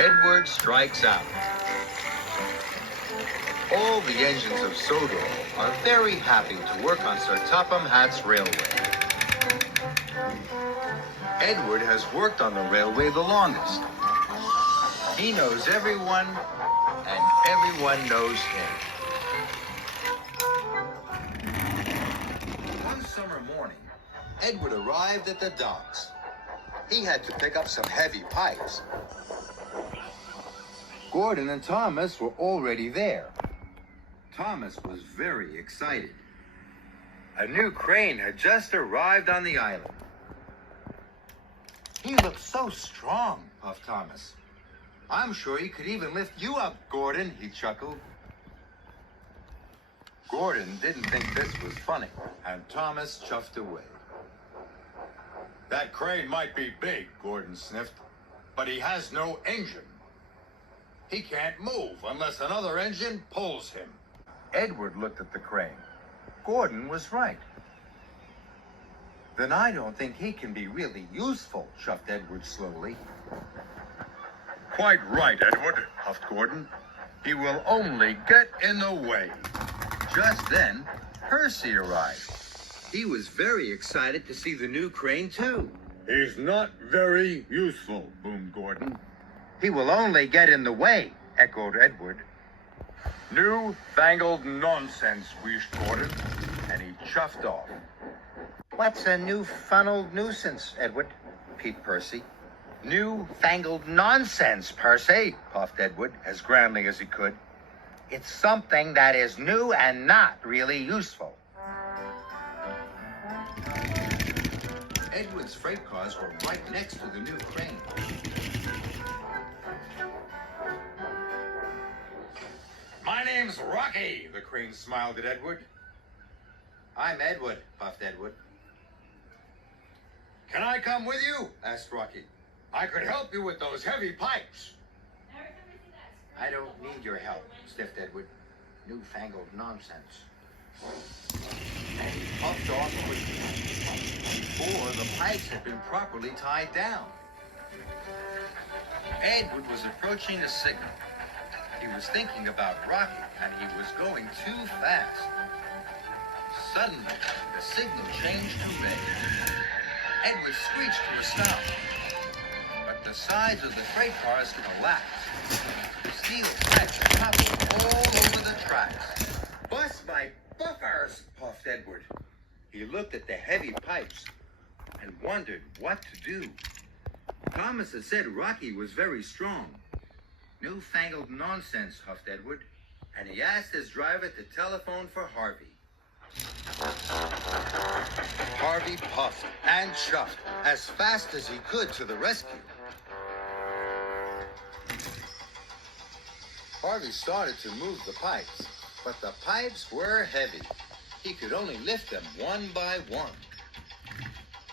Edward strikes out. All the engines of Sodor are very happy to work on Sir Topham Hatt's railway. Edward has worked on the railway the longest. He knows everyone, and everyone knows him. One summer morning, Edward arrived at the docks. He had to pick up some heavy pipes. Gordon and Thomas were already there. Thomas was very excited. A new crane had just arrived on the island. He looked so strong, puffed Thomas. I'm sure he could even lift you up, Gordon, he chuckled. Gordon didn't think this was funny, and Thomas chuffed away. That crane might be big, Gordon sniffed, but he has no engine. He can't move unless another engine pulls him. Edward looked at the crane. Gordon was right. Then I don't think he can be really useful, chuffed Edward slowly. Quite right, Edward, puffed Gordon. He will only get in the way. Just then, Percy arrived. He was very excited to see the new crane, too. He's not very useful, boomed Gordon. He will only get in the way, echoed Edward. New-fangled nonsense, wheezed Gordon, and he chuffed off. What's a new-funneled nuisance, Edward? peeped Percy. New-fangled nonsense, Percy, puffed Edward, as grandly as he could. It's something that is new and not really useful. Edward's freight cars were right next to the new crane. My name's Rocky, the crane smiled at Edward. I'm Edward, puffed Edward. Can I come with you? Asked Rocky. I could help you with those heavy pipes. I don't need your help, sniffed Edward. Newfangled nonsense. And he puffed off quickly before the pipes had been properly tied down. Edward was approaching a signal. He was thinking about Rocky, and he was going too fast. Suddenly, the signal changed to red. Edward screeched to a stop. But the sides of the freight cars collapsed. Steel pipes toppled all over the tracks. Bust my buffers, puffed Edward. He looked at the heavy pipes and wondered what to do. Thomas had said Rocky was very strong. Newfangled nonsense, huffed Edward, and he asked his driver to telephone for Harvey. Harvey puffed and chuffed as fast as he could to the rescue. Harvey started to move the pipes, but the pipes were heavy. He could only lift them one by one.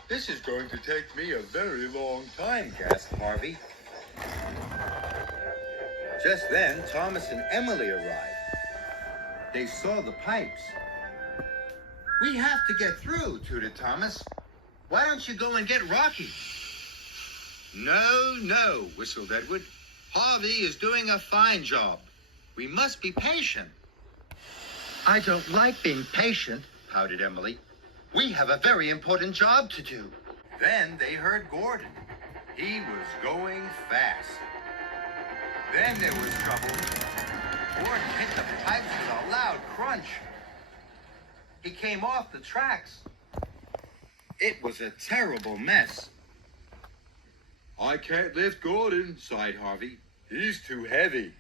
This is going to take me a very long time, gasped Harvey. Just then, Thomas and Emily arrived. They saw the pipes. We have to get through, tooted Thomas. Why don't you go and get Rocky? No, whistled Edward. Harvey is doing a fine job. We must be patient. I don't like being patient, pouted Emily. We have a very important job to do. Then they heard Gordon. He was going fast. Then there was trouble. Gordon hit the pipes with a loud crunch. He came off the tracks. It was a terrible mess. I can't lift Gordon, sighed Harvey. He's too heavy.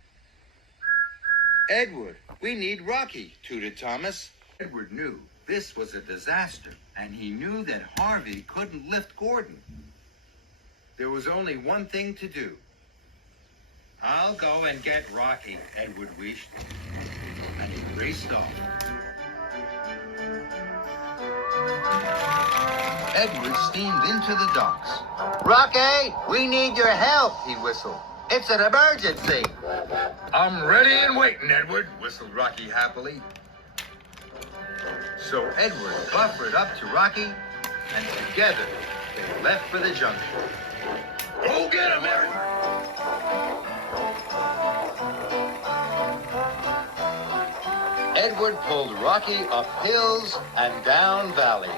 Edward, we need Rocky, tooted Thomas. Edward knew this was a disaster, and he knew that Harvey couldn't lift Gordon. There was only one thing to do. I'll go and get Rocky, Edward wished, and he raced off. Edward steamed into the docks. Rocky, we need your help, he whistled. It's an emergency. I'm ready and waiting, Edward, whistled Rocky happily. So Edward buffered up to Rocky, and together they left for the junction. Go get him, Edward! Edward pulled Rocky up hills and down valleys.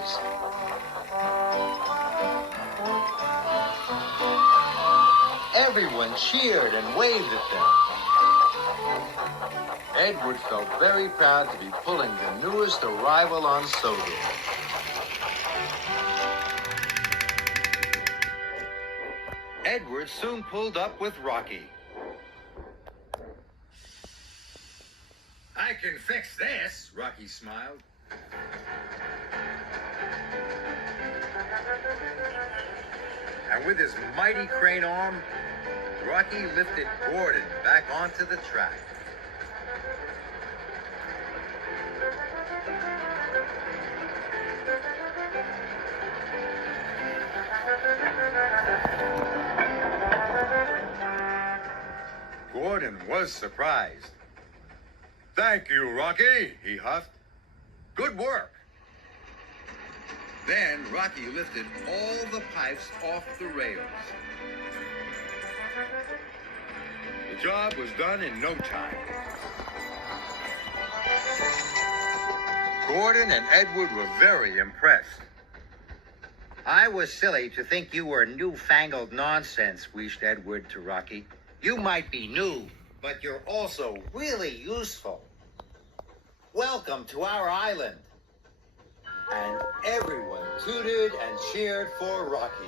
Everyone cheered and waved at them. Edward felt very proud to be pulling the newest arrival on Sodor. Edward soon pulled up with Rocky. I can fix this, Rocky smiled. And with his mighty crane arm, Rocky lifted Gordon back onto the track. Gordon was surprised. Thank you, Rocky, he huffed. Good work. Then Rocky lifted all the pipes off the rails. The job was done in no time. Gordon and Edward were very impressed. I was silly to think you were newfangled nonsense, wheezed Edward to Rocky. You might be new, but you're also really useful. Welcome to our island. And everyone tooted and cheered for Rocky.